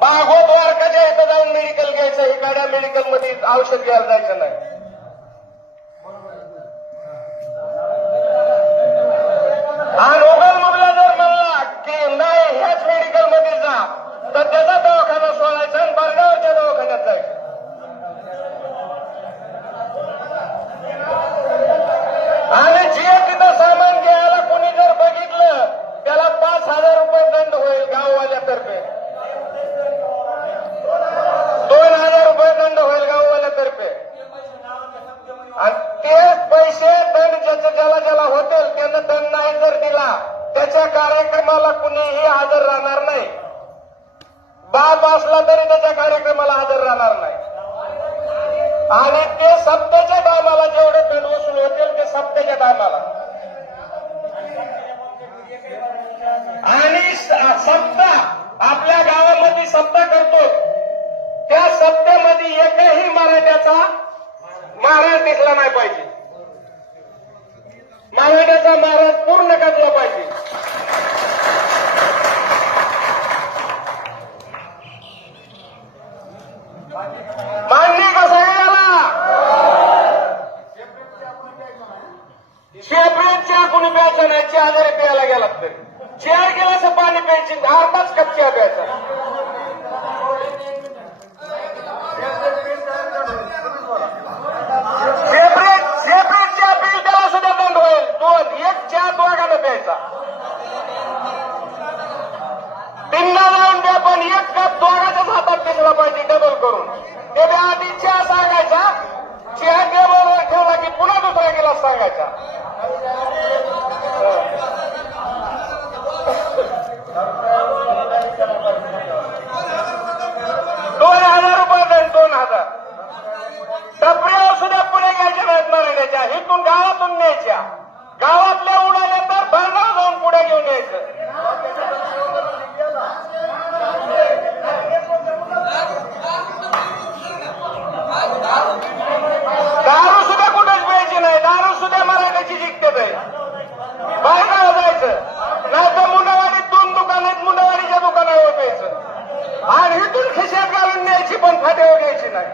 द्वारकाच्या इथं जाऊन मेडिकल घ्यायचं, एखाद्या मेडिकल मध्ये औषध घ्यायला जायचं नाही. आणि मोबाईल मुबला जर म्हणला की नाही ह्याच मेडिकल मध्ये जा, तर त्याचा दवाखाना सोडायचा आणि बरगावच्या दवाखान्यात जायचं. आणि जे तिथं सामान घ्यायला कोणी जर बघितलं त्याला 5,000 रुपये दंड होईल गाववाल्यातर्फे. 2,000 रुपये दंड होईल गाववाल्यातर्फे. आणि ते पैसे दंड ज्याला ज्याला होतील त्यानं दंड नाही जर दिला त्याच्या कार्यक्रमाला कुणीही हजर राहणार नाही. बाप असला तरी त्याच्या कार्यक्रमाला हजर राहणार नाही. आणि ते सप्त्याच्या टायमाला जेवढे दंड वसूल होतील ते सप्त्याच्या टायमाला. आणि सप्ताह आपल्या गावामध्ये सप्ताह करतो, त्या सप्त्यामध्ये एकही मराठ्याचा महाराज दिसला नाही पाहिजे. मराठ्याचा महाराज पूर्ण करला पाहिजे. मान्य कसा गेला शेपरेट चहा कोणी प्यायचा नाही. चहा जरी प्यायला गेला तर 4 गिलास पाणी प्यायची, अर्धाच कप चहा प्यायचा. सेपरेट चहा पिल त्याला सुद्धा दंड होईल. 1 चहा दोघांना प्यायचा. पिंडा जाऊन द्या पण 1 कप दोघांच्याच हातात पिकला पाहिजे डबल करून. ते आधी चहा सांगायचा, चहा टेबलवर ठेवला की पुन्हा दुसरा गिलास सांगायचा. 2,000 रुपये दंड. 2,000 टपऱ्यावर सुद्धा पुढे घ्यायच्या नाहीत मराठ्याच्या. इथून गावातून न्यायच्या. गावातल्या उडाल्या तर भरगाव जाऊन पुढे घेऊन यायचं. दारू सुद्धा कुठेच प्यायची नाही. दारू सुद्धा मराठ्याची जिंकते आहे. बाहेर जायचं नाही तर मुंडावाडीत 2 दुकान आहेत, मुंडावाडीच्या दुकानावर प्यायचं. आणि इथून खिशात घालून न्यायची पण फाट्यावर घ्यायची नाही.